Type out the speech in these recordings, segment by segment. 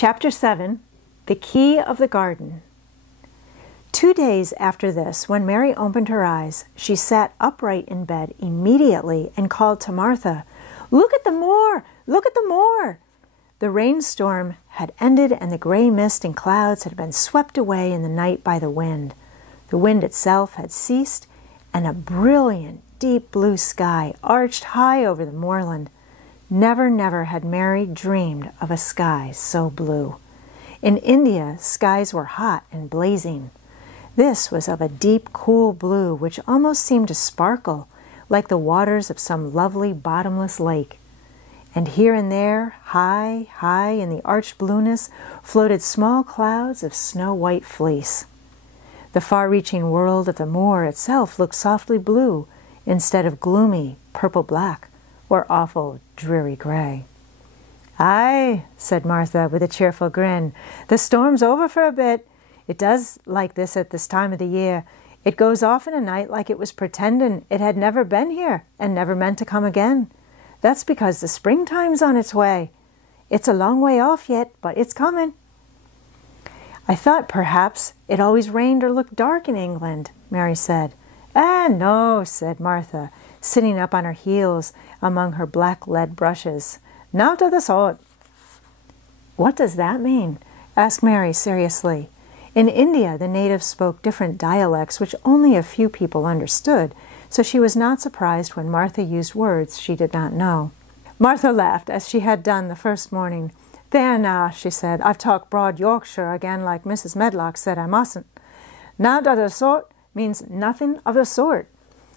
Chapter 7, The Key of the Garden. 2 days after this, when Mary opened her eyes, she sat upright in bed immediately and called to Martha, "Look at the moor! Look at the moor!" The rainstorm had ended and the gray mist and clouds had been swept away in the night by the wind. The wind itself had ceased, and a brilliant, deep blue sky arched high over the moorland. Never, never had Mary dreamed of a sky so blue. In India, skies were hot and blazing. This was of a deep, cool blue which almost seemed to sparkle, like the waters of some lovely bottomless lake. And here and there, high, high in the arched blueness, floated small clouds of snow-white fleece. The far-reaching world of the moor itself looked softly blue, instead of gloomy purple-black, or awful dreary gray. "Aye," said Martha with a cheerful grin, "the storm's over for a bit. It does like this at this time of the year. It goes off in a night like it was pretending it had never been here and never meant to come again. That's because the springtime's on its way. It's a long way off yet, but it's coming." "I thought perhaps it always rained or looked dark in England," Mary said. "Ah, no," said Martha, sitting up on her heels among her black lead brushes. "Not of the sort." "What does that mean?" asked Mary seriously. In India, the natives spoke different dialects which only a few people understood, so she was not surprised when Martha used words she did not know. Martha laughed, as she had done the first morning. "There now," she said, "I've talked broad Yorkshire again like Mrs. Medlock said I mustn't. Not of the sort means nothing of the sort.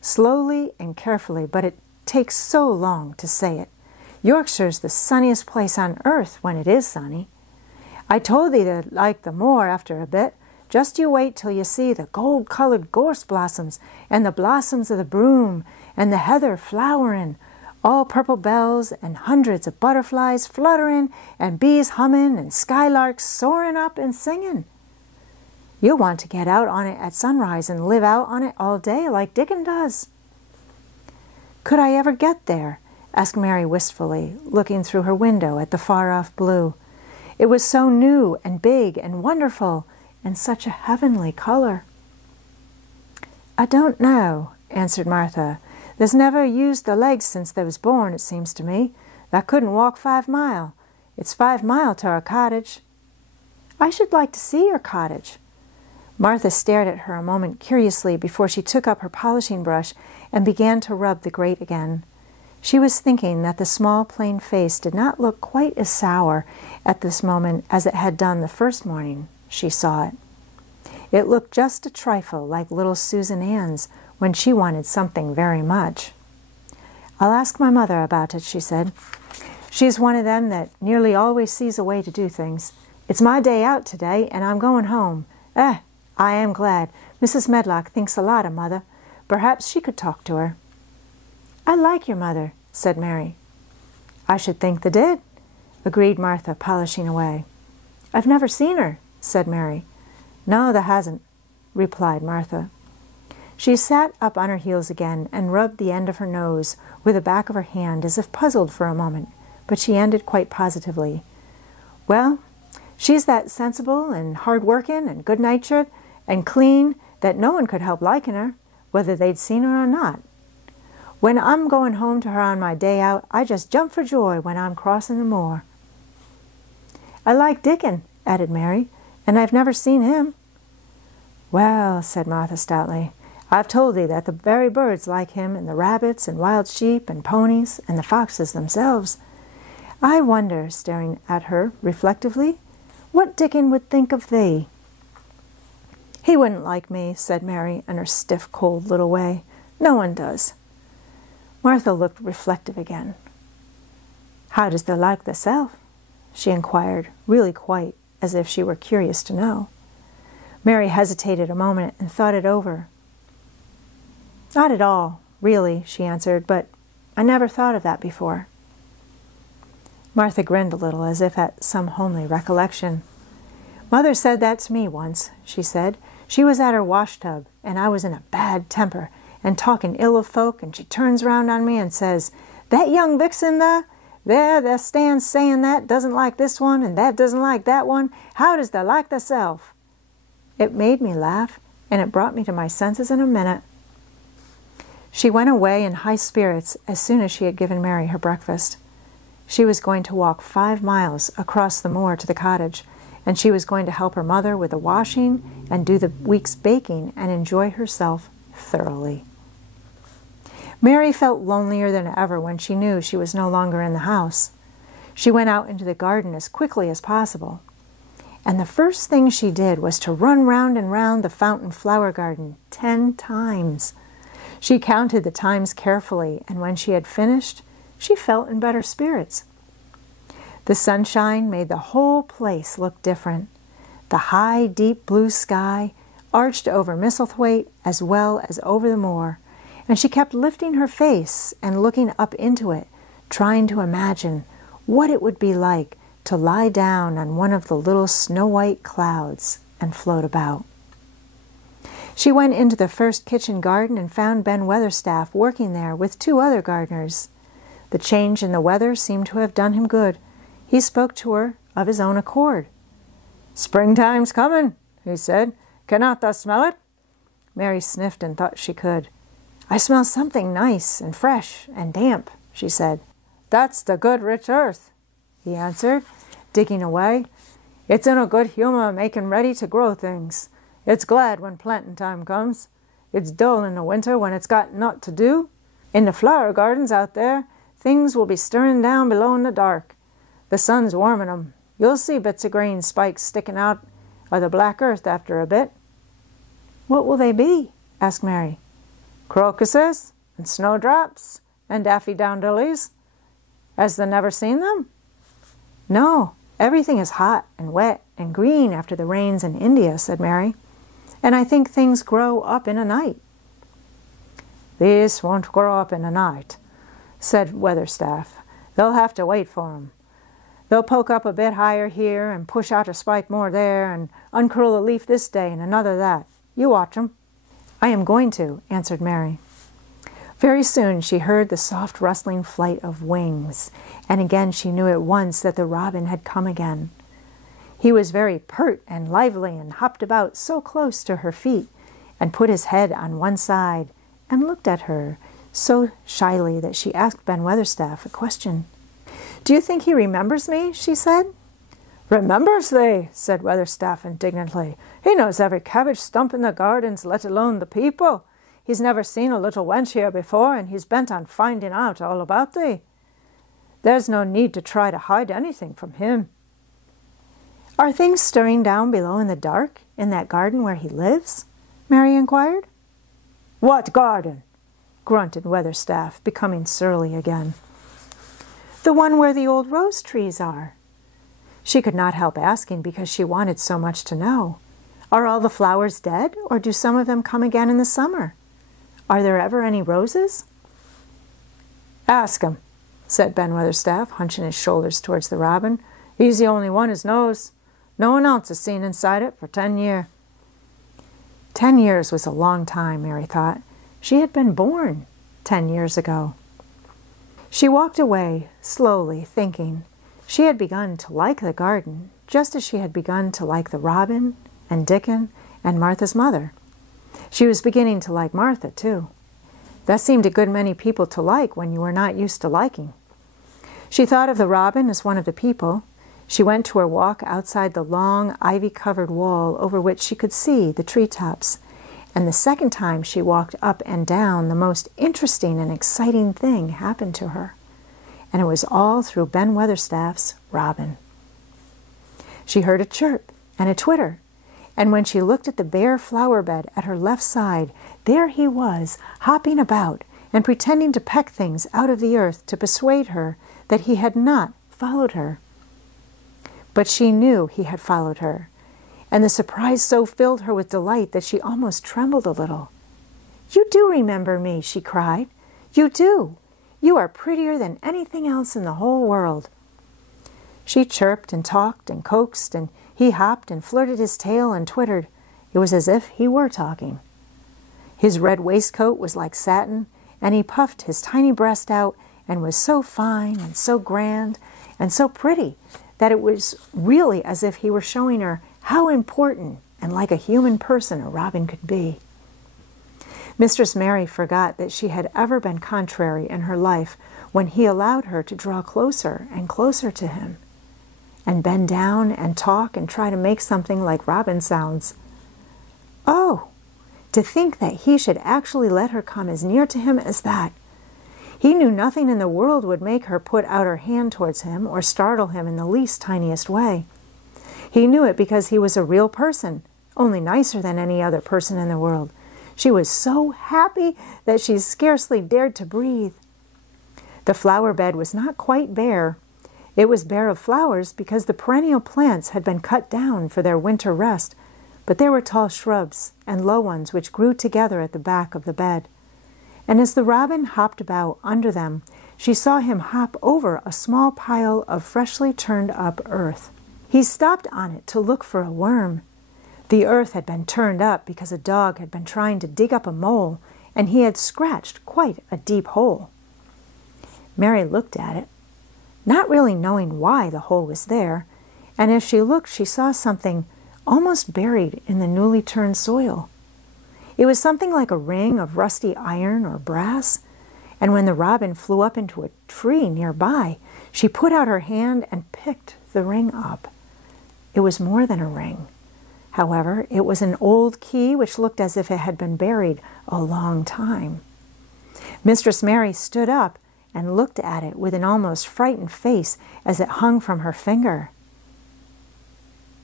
Slowly and carefully, but it takes so long to say it. Yorkshire's the sunniest place on earth when it is sunny. I told thee to like the moor after a bit. Just you wait till you see the gold-colored gorse blossoms and the blossoms of the broom and the heather flowering, all purple bells and hundreds of butterflies fluttering and bees humming and skylarks soaring up and singing. You'll want to get out on it at sunrise and live out on it all day like Dickon does." "Could I ever get there?" asked Mary wistfully, looking through her window at the far-off blue. It was so new and big and wonderful, and such a heavenly color. "I don't know," answered Martha. "There's never used the legs since they was born, it seems to me. They couldn't walk 5 mile. It's 5 mile to our cottage." "I should like to see your cottage." Martha stared at her a moment curiously before she took up her polishing brush and began to rub the grate again. She was thinking that the small plain face did not look quite as sour at this moment as it had done the first morning she saw it. It looked just a trifle like little Susan Ann's when she wanted something very much. "I'll ask my mother about it," she said. "She's one of them that nearly always sees a way to do things. It's my day out today, and I'm going home. I am glad. Mrs. Medlock thinks a lot of Mother. Perhaps she could talk to her." "I like your mother," said Mary. "I should think they did," agreed Martha, polishing away. "I've never seen her," said Mary. "No, there hasn't," replied Martha. She sat up on her heels again and rubbed the end of her nose with the back of her hand as if puzzled for a moment, but she ended quite positively. "Well, she's that sensible and hard-working and good-natured and clean that no one could help liking her, whether they'd seen her or not. When I'm going home to her on my day out, I just jump for joy when I'm crossing the moor." "I like Dickon," added Mary, "and I've never seen him." "Well," said Martha stoutly, "I've told thee that the very birds like him, and the rabbits and wild sheep and ponies and the foxes themselves. I wonder," staring at her reflectively, "what Dickon would think of thee." "He wouldn't like me," said Mary in her stiff, cold little way. "No one does." Martha looked reflective again. "How does thee like thyself?" she inquired, really quite as if she were curious to know. Mary hesitated a moment and thought it over. "Not at all, really," she answered, "but I never thought of that before." Martha grinned a little as if at some homely recollection. "Mother said that to me once," she said. "She was at her washtub, and I was in a bad temper and talking ill of folk, and she turns round on me and says, 'That young vixen there, There stands saying that doesn't like this one and that doesn't like that one. How does thou like thyself?" It made me laugh, and it brought me to my senses in a minute. She went away in high spirits as soon as she had given Mary her breakfast. She was going to walk 5 miles across the moor to the cottage, and she was going to help her mother with the washing and do the week's baking and enjoy herself thoroughly. Mary felt lonelier than ever when she knew she was no longer in the house. She went out into the garden as quickly as possible, and the first thing she did was to run round and round the fountain flower garden 10 times. She counted the times carefully, and when she had finished, she felt in better spirits. The sunshine made the whole place look different. The high, deep blue sky arched over Misselthwaite as well as over the moor, and she kept lifting her face and looking up into it, trying to imagine what it would be like to lie down on one of the little snow-white clouds and float about. She went into the first kitchen garden and found Ben Weatherstaff working there with 2 other gardeners. The change in the weather seemed to have done him good. He spoke to her of his own accord. "Springtime's coming," he said. "Cannot thou smell it?" Mary sniffed and thought she could. "I smell something nice and fresh and damp," she said. "That's the good rich earth," he answered, digging away. "It's in a good humour making ready to grow things. It's glad when planting time comes. It's dull in the winter when it's got naught to do. In the flower gardens out there, things will be stirring down below in the dark. The sun's warming 'em. You'll see bits of green spikes sticking out of the black earth after a bit." "What will they be?" asked Mary. "Crocuses and snowdrops and daffodillies. Has thou never seen them?" "No, everything is hot and wet and green after the rains in India," said Mary. "And I think things grow up in a night." "These won't grow up in a night," said Weatherstaff. "They'll have to wait for 'em. They'll poke up a bit higher here and push out a spike more there and uncurl a leaf this day and another that. You watch 'em." "I am going to," answered Mary. Very soon she heard the soft rustling flight of wings, and again she knew at once that the robin had come again. He was very pert and lively and hopped about so close to her feet and put his head on one side and looked at her so shyly that she asked Ben Weatherstaff a question. "Do you think he remembers me?" she said. "Remembers thee?" said Weatherstaff indignantly. "He knows every cabbage stump in the gardens, let alone the people. He's never seen a little wench here before, and he's bent on finding out all about thee. There's no need to try to hide anything from him." "Are things stirring down below in the dark, in that garden where he lives?" Mary inquired. "What garden?" grunted Weatherstaff, becoming surly again. "The one where the old rose trees are." She could not help asking because she wanted so much to know. "Are all the flowers dead, or do some of them come again in the summer? Are there ever any roses?" "Ask him," said Ben Weatherstaff, hunching his shoulders towards the robin. "He's the only one as knows. No one else has seen inside it for 10 years. 10 years was a long time, Mary thought. She had been born 10 years ago. She walked away, slowly, thinking. She had begun to like the garden, just as she had begun to like the robin and Dickon and Martha's mother. She was beginning to like Martha, too. That seemed a good many people to like when you were not used to liking. She thought of the robin as one of the people. She went to her walk outside the long, ivy-covered wall over which she could see the treetops. And the second time she walked up and down, the most interesting and exciting thing happened to her. And it was all through Ben Weatherstaff's robin. She heard a chirp and a twitter, and when she looked at the bare flower bed at her left side, there he was, hopping about and pretending to peck things out of the earth to persuade her that he had not followed her. But she knew he had followed her, and the surprise so filled her with delight that she almost trembled a little. "You do remember me," she cried. "You do. You are prettier than anything else in the whole world." She chirped and talked and coaxed, and he hopped and flirted his tail and twittered. It was as if he were talking. His red waistcoat was like satin, and he puffed his tiny breast out and was so fine and so grand and so pretty that it was really as if he were showing her how important and like a human person a robin could be. Mistress Mary forgot that she had ever been contrary in her life when he allowed her to draw closer and closer to him, and bend down and talk and try to make something like robin sounds. Oh, to think that he should actually let her come as near to him as that! He knew nothing in the world would make her put out her hand towards him or startle him in the least tiniest way. He knew it because he was a real person, only nicer than any other person in the world. She was so happy that she scarcely dared to breathe. The flower bed was not quite bare. It was bare of flowers because the perennial plants had been cut down for their winter rest, but there were tall shrubs and low ones which grew together at the back of the bed. And as the robin hopped about under them, she saw him hop over a small pile of freshly turned up earth. He stopped on it to look for a worm. The earth had been turned up because a dog had been trying to dig up a mole, and he had scratched quite a deep hole. Mary looked at it, not really knowing why the hole was there, and as she looked she saw something almost buried in the newly turned soil. It was something like a ring of rusty iron or brass, and when the robin flew up into a tree nearby, she put out her hand and picked the ring up. It was more than a ring. However, it was an old key which looked as if it had been buried a long time. Mistress Mary stood up and looked at it with an almost frightened face as it hung from her finger.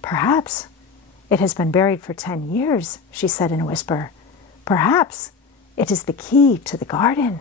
"Perhaps it has been buried for 10 years, she said in a whisper. "Perhaps it is the key to the garden."